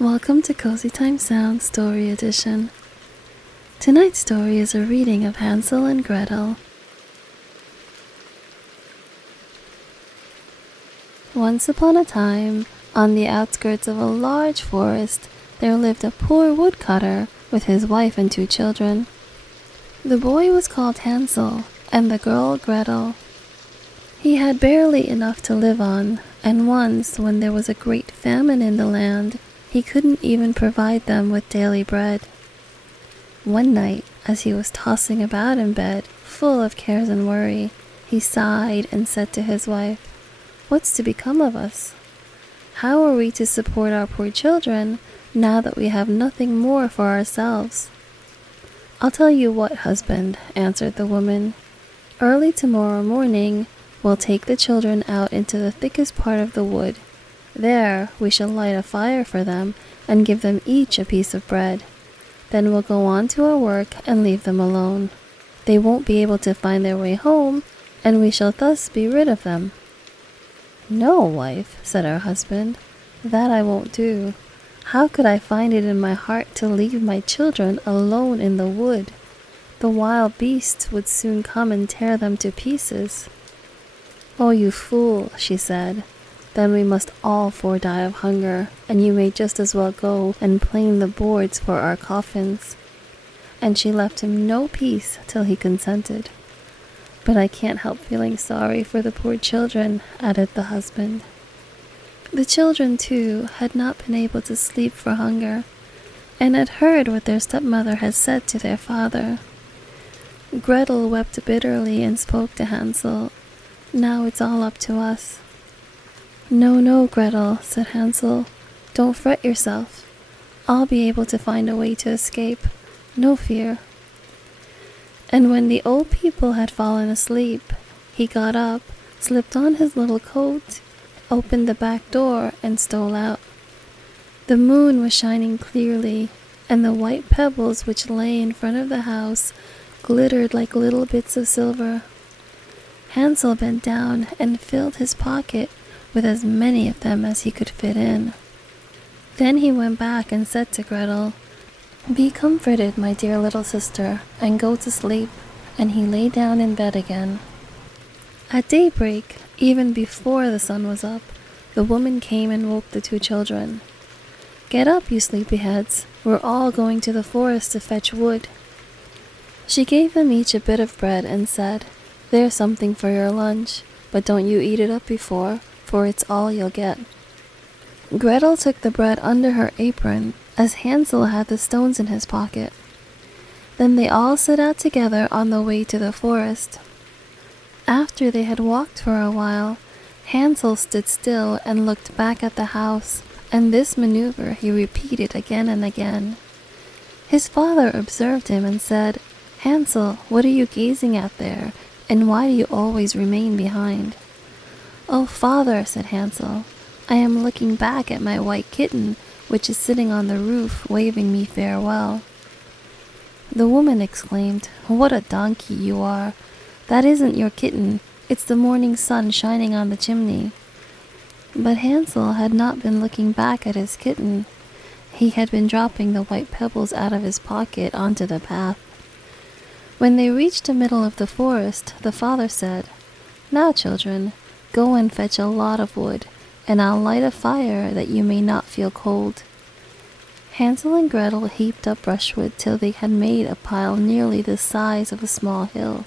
Welcome to Cozy Time Sound Story Edition. Tonight's story is a reading of Hansel and Gretel. Once upon a time, on the outskirts of a large forest, there lived a poor woodcutter with his wife and 2 children. The boy was called Hansel, and the girl Gretel. He had barely enough to live on, and once, when there was a great famine in the land, he couldn't even provide them with daily bread. One night, as he was tossing about in bed, full of cares and worry, he sighed and said to his wife, "What's to become of us? How are we to support our poor children now that we have nothing more for ourselves?" "I'll tell you what, husband," answered the woman. "Early tomorrow morning, we'll take the children out into the thickest part of the wood. There we shall light a fire for them and give them each a piece of bread. Then we'll go on to our work and leave them alone. They won't be able to find their way home, and we shall thus be rid of them." "No, wife," said her husband, "that I won't do. How could I find it in my heart to leave my children alone in the wood? The wild beasts would soon come and tear them to pieces." "Oh, you fool," she said. "Then we must all 4 die of hunger, and you may just as well go and plane the boards for our coffins." And she left him no peace till he consented. "But I can't help feeling sorry for the poor children," added the husband. The children, too, had not been able to sleep for hunger, and had heard what their stepmother had said to their father. Gretel wept bitterly and spoke to Hansel. "Now it's all up to us." "No, no, Gretel," said Hansel. "Don't fret yourself. I'll be able to find a way to escape. No fear." And when the old people had fallen asleep, he got up, slipped on his little coat, opened the back door, and stole out. The moon was shining clearly, and the white pebbles which lay in front of the house glittered like little bits of silver. Hansel bent down and filled his pocket with as many of them as he could fit in. Then he went back and said to Gretel, "Be comforted, my dear little sister, and go to sleep," and he lay down in bed again. At daybreak, even before the sun was up, the woman came and woke the 2 children. "Get up, you sleepyheads, we're all going to the forest to fetch wood." She gave them each a bit of bread and said, "There's something for your lunch, but don't you eat it up before, for it's all you'll get." Gretel took the bread under her apron, as Hansel had the stones in his pocket. Then they all set out together on the way to the forest. After they had walked for a while, Hansel stood still and looked back at the house, and this maneuver he repeated again and again. His father observed him and said, "Hansel, what are you gazing at there, and why do you always remain behind?" "Oh, father," said Hansel, "I am looking back at my white kitten, which is sitting on the roof, waving me farewell." The woman exclaimed, "What a donkey you are! That isn't your kitten, it's the morning sun shining on the chimney." But Hansel had not been looking back at his kitten. He had been dropping the white pebbles out of his pocket onto the path. When they reached the middle of the forest, the father said, "Now, children, go and fetch a lot of wood, and I'll light a fire that you may not feel cold." Hansel and Gretel heaped up brushwood till they had made a pile nearly the size of a small hill.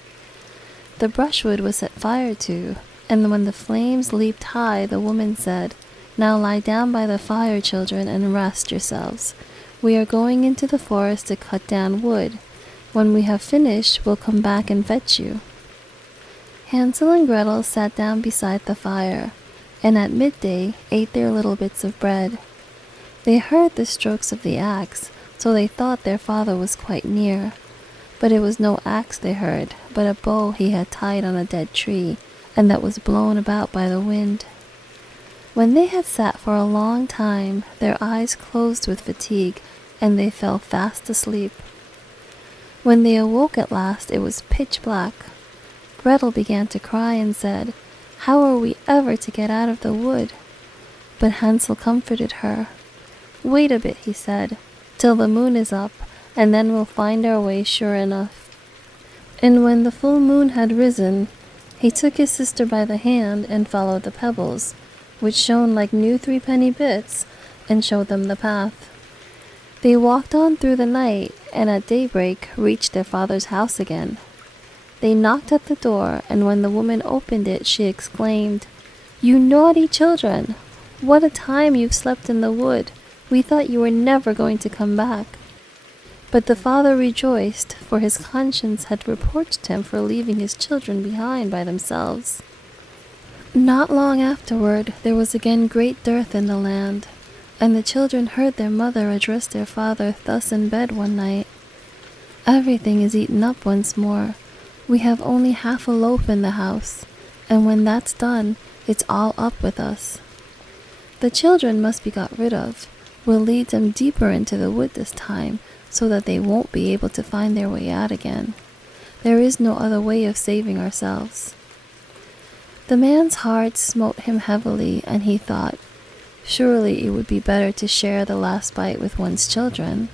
The brushwood was set fire to, and when the flames leaped high, the woman said, "Now lie down by the fire, children, and rest yourselves. We are going into the forest to cut down wood. When we have finished, we'll come back and fetch you." Hansel and Gretel sat down beside the fire, and at midday ate their little bits of bread. They heard the strokes of the axe, so they thought their father was quite near. But it was no axe they heard, but a bow he had tied on a dead tree, and that was blown about by the wind. When they had sat for a long time, their eyes closed with fatigue, and they fell fast asleep. When they awoke at last, it was pitch black. Gretel began to cry and said, "How are we ever to get out of the wood?" But Hansel comforted her. "Wait a bit," he said, "till the moon is up, and then we'll find our way sure enough." And when the full moon had risen, he took his sister by the hand and followed the pebbles, which shone like new threepenny bits, and showed them the path. They walked on through the night, and at daybreak reached their father's house again. They knocked at the door, and when the woman opened it, she exclaimed, "You naughty children! What a time you've slept in the wood! We thought you were never going to come back." But the father rejoiced, for his conscience had reproached him for leaving his children behind by themselves. Not long afterward, there was again great dearth in the land, and the children heard their mother address their father thus in bed one night: "Everything is eaten up once more. We have only half a loaf in the house, and when that's done, it's all up with us. The children must be got rid of. We'll lead them deeper into the wood this time, so that they won't be able to find their way out again. There is no other way of saving ourselves." The man's heart smote him heavily, and he thought, surely it would be better to share the last bite with one's children.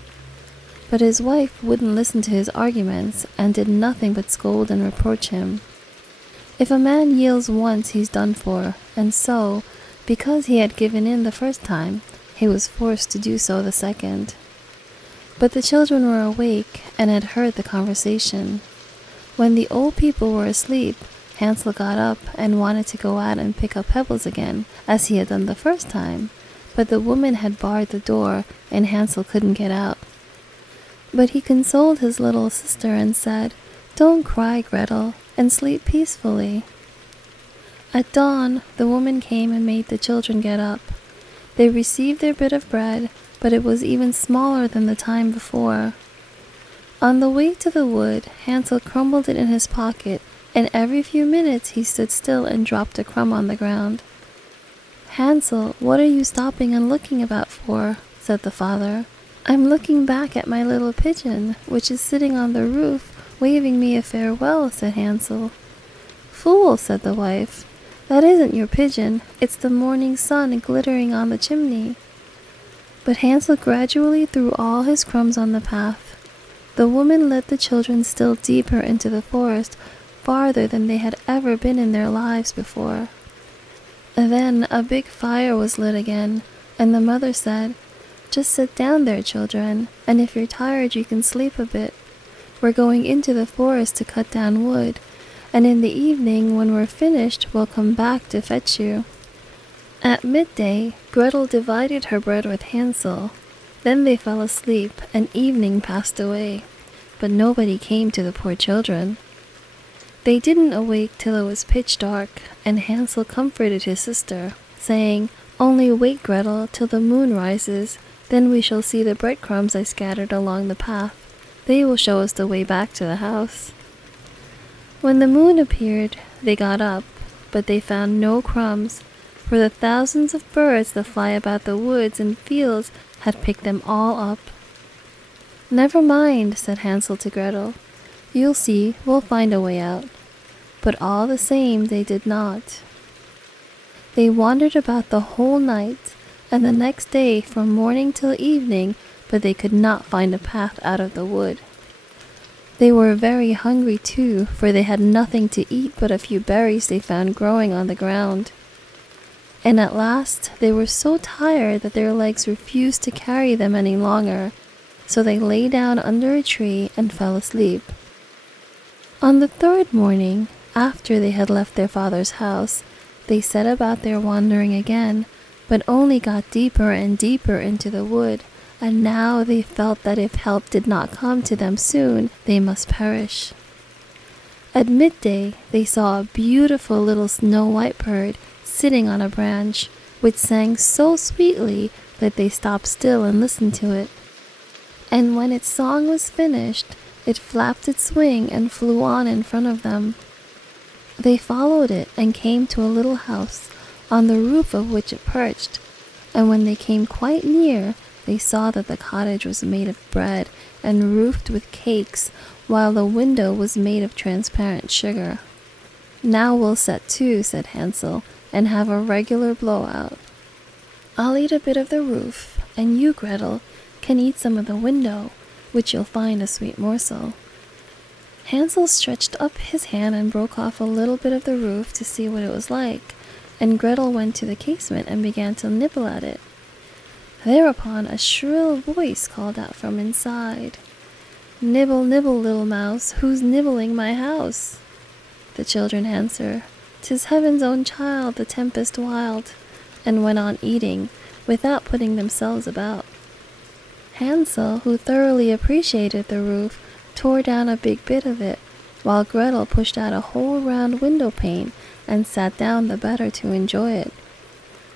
But his wife wouldn't listen to his arguments, and did nothing but scold and reproach him. If a man yields once, he's done for, and so, because he had given in the first time, he was forced to do so the second. But the children were awake, and had heard the conversation. When the old people were asleep, Hansel got up and wanted to go out and pick up pebbles again, as he had done the first time, but the woman had barred the door, and Hansel couldn't get out. But he consoled his little sister and said, "Don't cry, Gretel, and sleep peacefully." At dawn, the woman came and made the children get up. They received their bit of bread, but it was even smaller than the time before. On the way to the wood, Hansel crumbled it in his pocket, and every few minutes he stood still and dropped a crumb on the ground. "Hansel, what are you stopping and looking about for?" said the father. "I'm looking back at my little pigeon, which is sitting on the roof, waving me a farewell," said Hansel. "Fool," said the wife, "that isn't your pigeon, it's the morning sun glittering on the chimney." But Hansel gradually threw all his crumbs on the path. The woman led the children still deeper into the forest, farther than they had ever been in their lives before. Then a big fire was lit again, and the mother said, "Just sit down there, children, and if you're tired you can sleep a bit. We're going into the forest to cut down wood, and in the evening, when we're finished, we'll come back to fetch you." At midday, Gretel divided her bread with Hansel. Then they fell asleep, and evening passed away, but nobody came to the poor children. They didn't awake till it was pitch dark, and Hansel comforted his sister, saying, "Only wait, Gretel, till the moon rises, then we shall see the breadcrumbs I scattered along the path. They will show us the way back to the house." When the moon appeared, they got up, but they found no crumbs, for the thousands of birds that fly about the woods and fields had picked them all up. "Never mind," said Hansel to Gretel. "You'll see, we'll find a way out." But all the same they did not. They wandered about the whole night, and the next day from morning till evening, but they could not find a path out of the wood. They were very hungry too, for they had nothing to eat but a few berries they found growing on the ground. And at last they were so tired that their legs refused to carry them any longer, so they lay down under a tree and fell asleep. On the third morning, after they had left their father's house, they set about their wandering again, but only got deeper and deeper into the wood, and now they felt that if help did not come to them soon, they must perish. At midday, they saw a beautiful little snow-white bird sitting on a branch, which sang so sweetly that they stopped still and listened to it. And when its song was finished, it flapped its wing and flew on in front of them. They followed it and came to a little house, on the roof of which it perched, and when they came quite near, they saw that the cottage was made of bread and roofed with cakes, while the window was made of transparent sugar. "Now we'll set to," said Hansel, "and have a regular blowout. I'll eat a bit of the roof, and you, Gretel, can eat some of the window, which you'll find a sweet morsel." Hansel stretched up his hand and broke off a little bit of the roof to see what it was like, and Gretel went to the casement and began to nibble at it. Thereupon a shrill voice called out from inside, "Nibble, nibble, little mouse, who's nibbling my house?" The children answer, "'Tis heaven's own child, the tempest wild," and went on eating, without putting themselves about. Hansel, who thoroughly appreciated the roof, tore down a big bit of it, while Gretel pushed out a whole round window pane and sat down the better to enjoy it.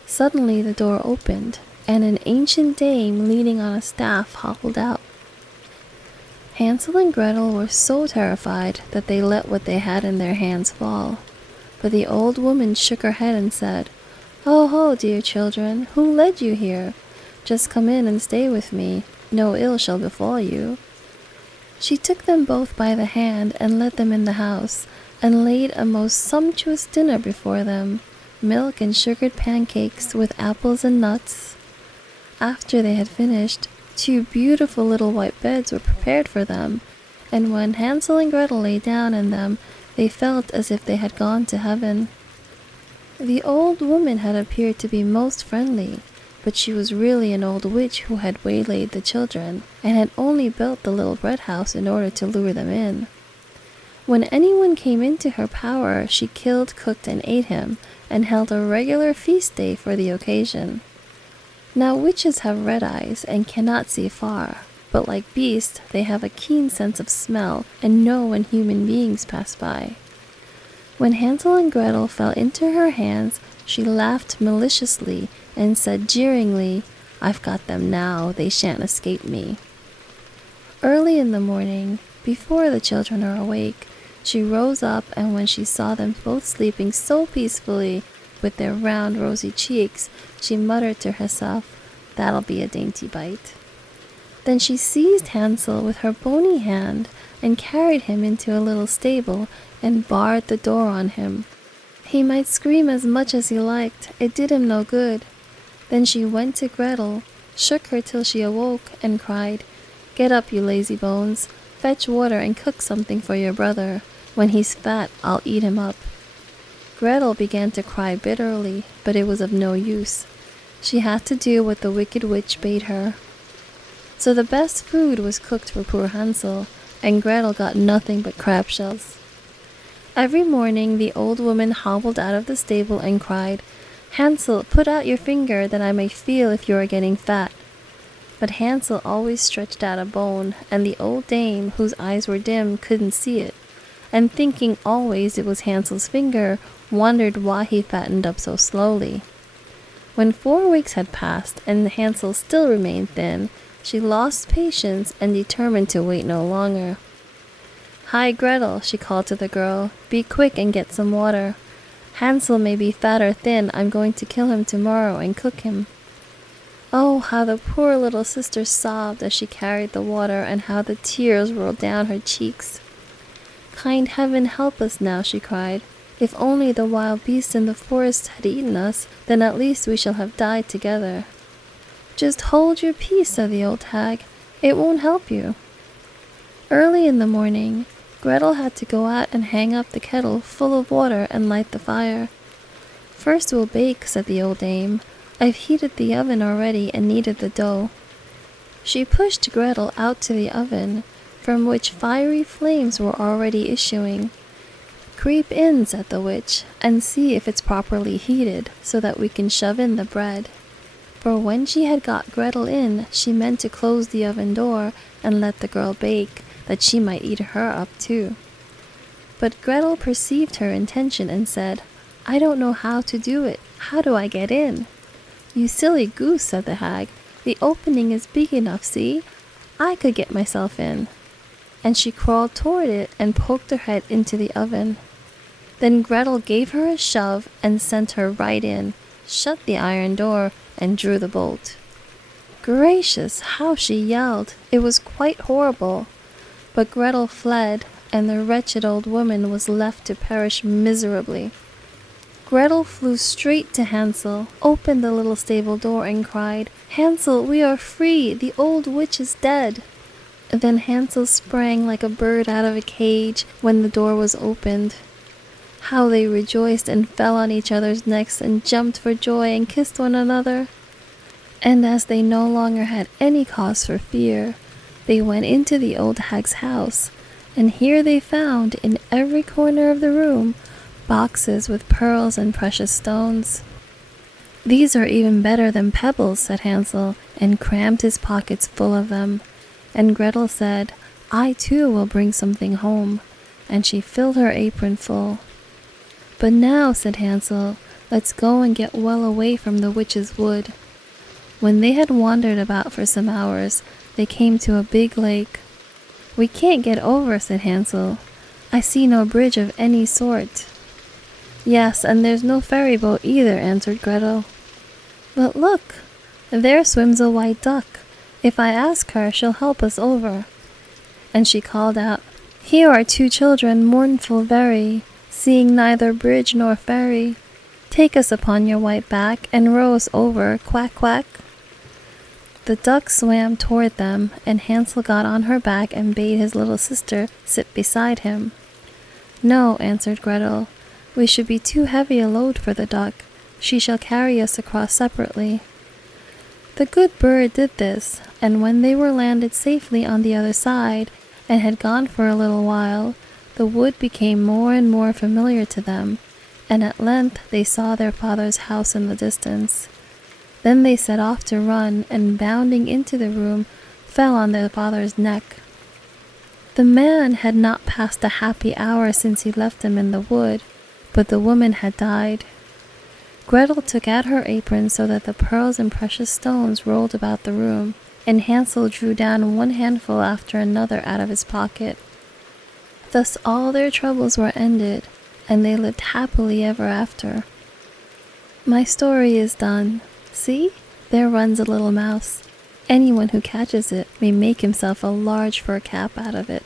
Suddenly the door opened, and an ancient dame leaning on a staff hobbled out. Hansel and Gretel were so terrified that they let what they had in their hands fall. But the old woman shook her head and said, "Oh ho, dear children, who led you here? Just come in and stay with me. No ill shall befall you." She took them both by the hand and led them in the house, and laid a most sumptuous dinner before them, milk and sugared pancakes with apples and nuts. After they had finished, 2 beautiful little white beds were prepared for them, and when Hansel and Gretel lay down in them, they felt as if they had gone to heaven. The old woman had appeared to be most friendly, but she was really an old witch who had waylaid the children, and had only built the little bread house in order to lure them in. When anyone came into her power, she killed, cooked, and ate him, and held a regular feast day for the occasion. Now witches have red eyes and cannot see far, but like beasts, they have a keen sense of smell and know when human beings pass by. When Hansel and Gretel fell into her hands, she laughed maliciously and said jeeringly, "I've got them now, they shan't escape me." Early in the morning, before the children are awake, she rose up, and when she saw them both sleeping so peacefully, with their round rosy cheeks, she muttered to herself, "That'll be a dainty bite." Then she seized Hansel with her bony hand and carried him into a little stable and barred the door on him. He might scream as much as he liked, it did him no good. Then she went to Gretel, shook her till she awoke, and cried, "Get up, you lazy bones, fetch water and cook something for your brother. When he's fat, I'll eat him up." Gretel began to cry bitterly, but it was of no use. She had to do what the wicked witch bade her. So the best food was cooked for poor Hansel, and Gretel got nothing but crab shells. Every morning the old woman hobbled out of the stable and cried, "Hansel, put out your finger that I may feel if you are getting fat." But Hansel always stretched out a bone, and the old dame, whose eyes were dim, couldn't see it, and thinking always it was Hansel's finger, wondered why he fattened up so slowly. When 4 weeks had passed and Hansel still remained thin, she lost patience and determined to wait no longer. "Hi, Gretel," she called to the girl, "be quick and get some water. Hansel may be fat or thin, I'm going to kill him tomorrow and cook him." Oh, how the poor little sister sobbed as she carried the water, and how the tears rolled down her cheeks. "Kind heaven help us now," she cried. "If only the wild beasts in the forest had eaten us, then at least we shall have died together." "Just hold your peace," said the old hag. "It won't help you." Early in the morning, Gretel had to go out and hang up the kettle full of water and light the fire. "First we'll bake," said the old dame. "I've heated the oven already and kneaded the dough." She pushed Gretel out to the oven, from which fiery flames were already issuing. "Creep in," said the witch, "and see if it's properly heated, so that we can shove in the bread." For when she had got Gretel in, she meant to close the oven door and let the girl bake, that she might eat her up too. But Gretel perceived her intention and said, "I don't know how to do it. How do I get in?" "You silly goose," said the hag. "The opening is big enough, see? I could get myself in." And she crawled toward it and poked her head into the oven. Then Gretel gave her a shove and sent her right in, shut the iron door, and drew the bolt. Gracious, how she yelled! It was quite horrible. But Gretel fled, and the wretched old woman was left to perish miserably. Gretel flew straight to Hansel, opened the little stable door, and cried, "Hansel, we are free! The old witch is dead!" Then Hansel sprang like a bird out of a cage when the door was opened. How they rejoiced and fell on each other's necks and jumped for joy and kissed one another. And as they no longer had any cause for fear, they went into the old hag's house, and here they found in every corner of the room boxes with pearls and precious stones. "These are even better than pebbles," said Hansel, and crammed his pockets full of them. And Gretel said, "I too will bring something home," and she filled her apron full. "But now," said Hansel, "let's go and get well away from the witch's wood." When they had wandered about for some hours, they came to a big lake. "We can't get over," said Hansel. "I see no bridge of any sort." "Yes, and there's no ferry boat either," answered Gretel. "But look, there swims a white duck. If I ask her, she'll help us over." And she called out, "Here are two children, mournful very, seeing neither bridge nor ferry. Take us upon your white back, and row us over, quack, quack." The duck swam toward them, and Hansel got on her back and bade his little sister sit beside him. "No," answered Gretel, "we should be too heavy a load for the duck. She shall carry us across separately." The good bird did this, and when they were landed safely on the other side, and had gone for a little while, the wood became more and more familiar to them, and at length they saw their father's house in the distance. Then they set off to run, and bounding into the room, fell on their father's neck. The man had not passed a happy hour since he left him in the wood, but the woman had died. Gretel took out her apron so that the pearls and precious stones rolled about the room, and Hansel drew down one handful after another out of his pocket. Thus all their troubles were ended, and they lived happily ever after. My story is done. See, there runs a little mouse. Anyone who catches it may make himself a large fur cap out of it.